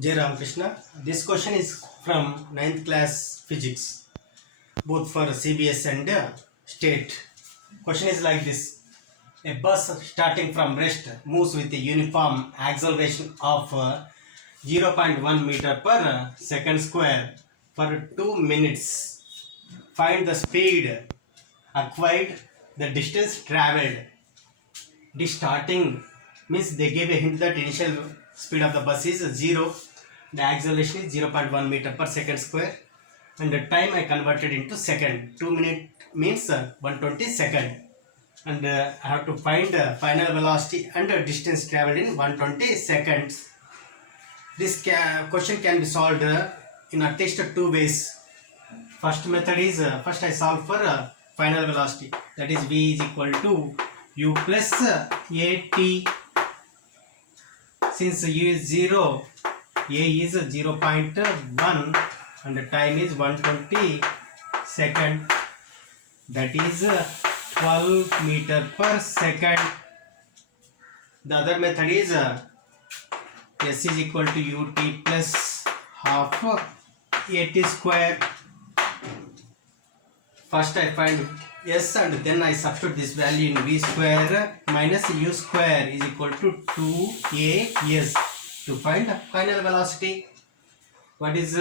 Jai Ramakrishna. This question is from 9th class physics, both for CBS and state. Question is like this. A bus starting from rest moves with a uniform acceleration of 0.1 meter per second square for 2 minutes. Find the speed acquired, the distance traveled. This starting means they gave a hint that initial speed of the bus is 0, the acceleration is 0.1 meter per second square, and the time I converted into second. 2 minutes means 120 second, and I have to find final velocity and distance traveled in 120 seconds. This question can be solved in at least 2 ways. First method is first I solve for final velocity, that is v is equal to u plus at. Since u is 0, a is 0.1 and the time is 120 second, that is 12 meter per second. The other method is s is equal to ut plus half at square. First I find s and then I substitute this value in v square minus u square is equal to 2as to find final velocity. What is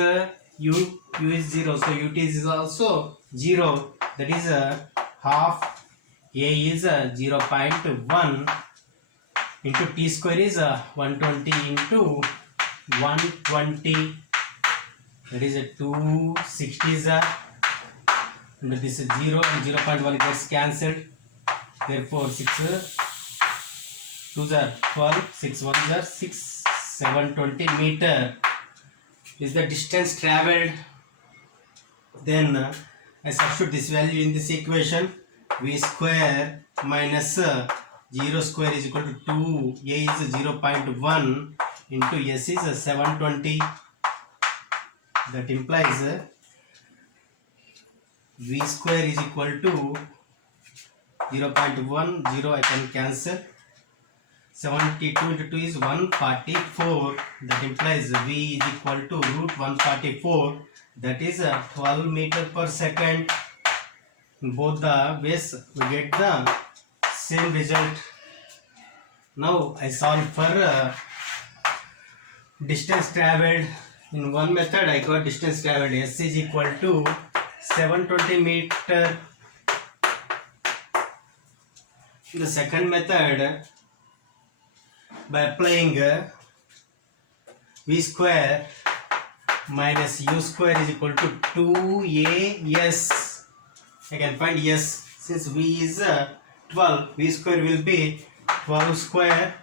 u? U is 0, so ut is also 0, that is half a is 0.1 into t square is 120 into 120, that is 260, and this is 0 and 0.1 gets cancelled, therefore 6 2s are 12, 6 1s are 6, 720 meter is the distance travelled. Then I substitute this value in this equation, v square minus 0 square is equal to 2, a is 0.1 into s is 720, that implies v square is equal to 0.1, 0 I can cancel, 72 into 2 is 144, that implies v is equal to root 144, that is 12 meter per second. In both the ways we get the same result. Now I solve for distance travelled. In one method I got distance travelled, s is equal to 720 meter. In the second method, by applying v square minus u square is equal to 2as, I can find s. Since v is 12, v square will be 12 square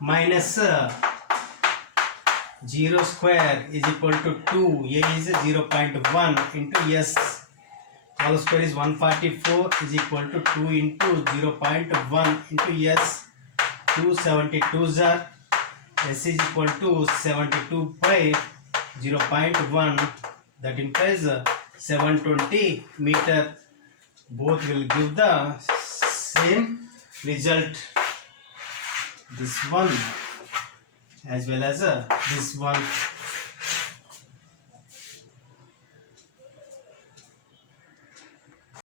minus 0 square is equal to 2, a is 0.1 into s. 12 square is 144 is equal to 2 into 0.1 into s. 272s are, s is equal to 72 by 0.1, that implies 720 meter. Both will give the same result, this one as well as this one.